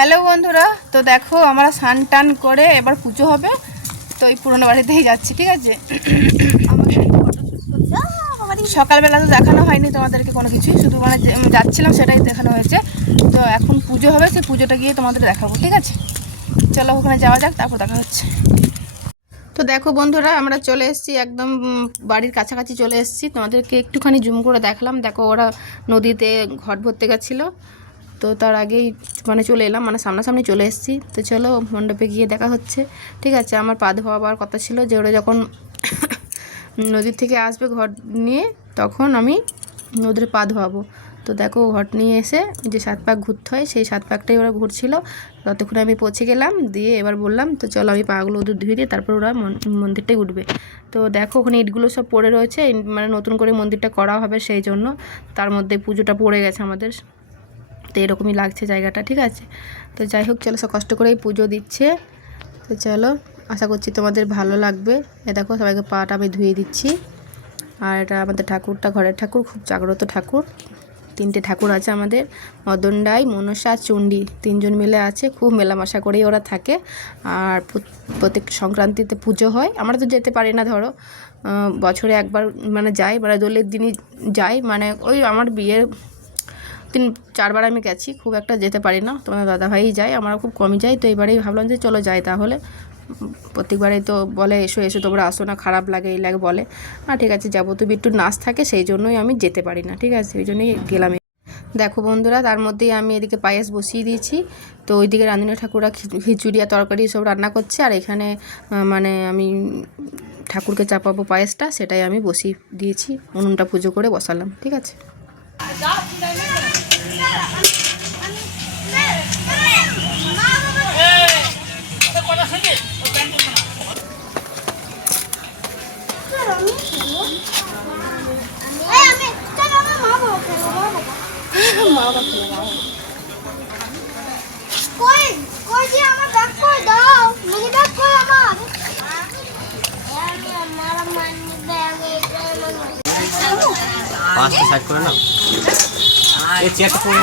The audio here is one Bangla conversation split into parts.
হ্যালো বন্ধুরা, তো দেখো আমরা স্নান টান করে এবার পুজো হবে, তো এই পুরোনো বাড়িতেই যাচ্ছি, ঠিক আছে? সকালবেলা তো দেখানো হয়নি তোমাদেরকে কোনো কিছুই, শুধু মানে যাচ্ছিলাম সেটাই দেখানো হয়েছে, তো এখন পুজো হবে, সেই পুজোটা গিয়ে তোমাদের দেখাবো, ঠিক আছে? চলো ওখানে যাওয়া যাক, তারপর দেখা হচ্ছে। তো দেখো বন্ধুরা, আমরা চলে এসেছি একদম বাড়ির কাছাকাছি চলে এসেছি, তোমাদেরকে একটুখানি জুম করে দেখালাম, দেখো ওরা নদীতে ঘট ভরতে গেছিল তো তার আগেই মানে চলে এলাম মানে সামনাসামনি চলে এসেছি। তো চলো মণ্ডপে গিয়ে দেখা হচ্ছে। ঠিক আছে, আমার পা ধোয়াবার কথা ছিল যে ওরা যখন নদীর থেকে আসবে ঘর নিয়ে, তখন আমি নদীর পা ধোয়াবো। তো দেখো ঘট নিয়ে এসে যে সাত পাক ঘুরতে হয়, সেই সাত পাকটাই ওরা ঘুরছিল। ততক্ষণে আমি পৌঁছে গেলাম, দিয়ে এবার বললাম, তো চলো আমি পাগুলো ওদের ধুয়ে দিয়ে তারপর ওরা মন- মন্দিরটাই উঠবে। তো দেখো ওখানে ইটগুলো সব পড়ে রয়েছে মানে নতুন করে মন্দিরটা করা হবে সেই জন্য। তার মধ্যে পুজোটা পড়ে গেছে আমাদের। এরকমই লাগছে জায়গাটা, ঠিক আছে? তো যাই হোক, চলো সব কষ্ট করেই পুজো দিচ্ছে। তো চলো, আশা করছি তোমাদের ভালো লাগবে। এ দেখো, সবাইকে পাটা আমি ধুয়ে দিচ্ছি। আর এটা আমাদের ঠাকুরটা, ঘরের ঠাকুর, খুব জাগ্রত ঠাকুর। তিনটে ঠাকুর আছে আমাদের, মদনডাই, মনসা, চণ্ডী। তিনজন মিলে আছে, খুব মেলামেশা করেই ওরা থাকে। আর প্রত্যেক সংক্রান্তিতে পুজো হয়। আমরা তো যেতে পারি না, ধরো। বছরে একবার মানে যাই মানে দোলের দিনই যাই। মানে ওই আমার বিয়ের তিন চারবার আমি গেছি, খুব একটা যেতে পারি না। তোমার দাদাভাই যায় আমরা খুব কমই যাই তো এবারেই ভাবলাম যে চলো যাই তাহলে। প্রত্যেকবারেই তো বলে, এসো এসো, তোমরা আসো না, খারাপ লাগে, এই লাগে, বলে। আর ঠিক আছে, যাব। তো একটু নাচ থাকে, সেই জন্যই আমি যেতে পারি না, ঠিক আছে? ওই জন্যই গেলাম। দেখো বন্ধুরা, তার মধ্যেই আমি এদিকে পায়েস বসিয়ে দিয়েছি। তো ওইদিকে রাঁধুনি ঠাকুরা খিচুড়ি আর তরকারি সব রান্না করছে। আর এখানে মানে আমি ঠাকুরকে চাপাবো পায়েসটা, সেটাই আমি বসিয়ে দিয়েছি। উনুনটা পুজো করে বসালাম, ঠিক আছে কই কই যে আমার ব্যাগ কই দাও মিনি ব্যাগ কই আমার আমার মানি ব্যাগ এটা পাঁচটা সাইড করে নাও। এই চেয়ারটা পড়ে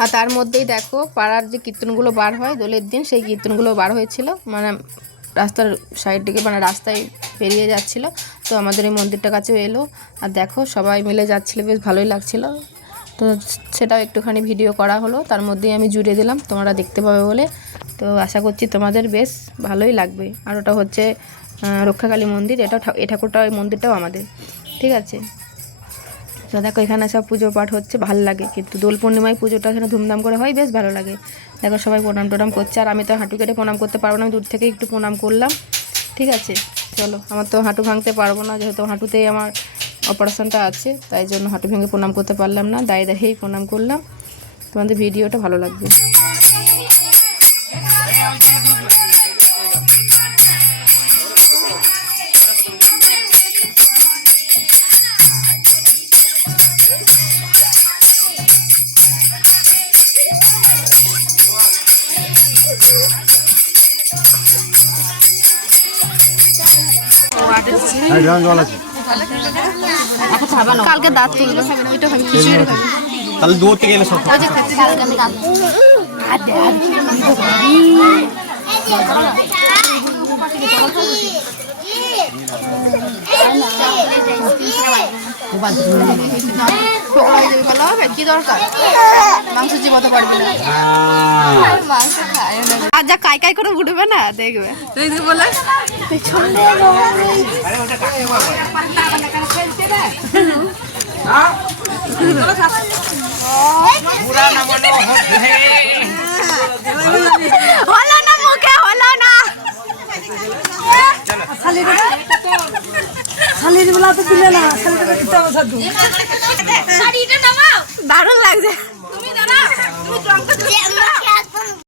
আর তার মধ্যেই দেখো পাড়ার যে কীর্তনগুলো বার হয়, দোলের দিন সেই কীর্তনগুলো বার হয়েছিল। মানে রাস্তার সাইড দিকে মানে রাস্তায় পেরিয়ে যাচ্ছিল। তো আমাদের এই মন্দিরটার কাছেও এলো। আর দেখো সবাই মিলে যাচ্ছিল, বেশ ভালোই লাগছিল। তো সেটাও একটুখানি ভিডিও করা হলো। তার মধ্যেই আমি জুড়ে দিলাম, তোমরা দেখতে পাবে বলে। তো আশা করছি তোমাদের বেশ ভালোই লাগবে। আর ওটা হচ্ছে রক্ষাকালী মন্দির, এটা এ ঠাকুরটা ওই মন্দিরটাও আমাদের। ঠিক আছে? তো দেখো, এখানে সব পুজো পাঠ হচ্ছে, ভালো লাগে কিন্তু। দোল পূর্ণিমায় পুজোটা এখানে ধুমধাম করে হয়, বেশ ভালো লাগে। দেখো, সবাই প্রণাম টোনাম করছে, আর আমি তো হাঁটু কেটে প্রণাম করতে পারব না, আমি দূর থেকে একটু প্রণাম করলাম। ঠিক আছে, চলো, আমার তো হাঁটু ভাঙতে পারব না, যেহেতু হাঁটুতেই আমার অপারেশনটা আছে, তাই জন্য হাঁটু ভেঙে প্রণাম করতে পারলাম না, দায় দাঁড়িয়েই প্রণাম করলাম। তোমাদের ভিডিওটা ভালো লাগবে। কালকে দাঁত তুলবে ওইটা হবে খিচুড়ি। তাহলে দূর থেকে এলে সব। পকোড়া হয়ে যাবে ভালো হবে কি দরকার। মাংস পারবি না। না আর যা কাই কাই করে উঠবে না দেখবে। তুই কি বলে হলো না। মুখে হলো না দারুণ লাগছে। তুমি দাঁড়াও তুমি জঙ্গল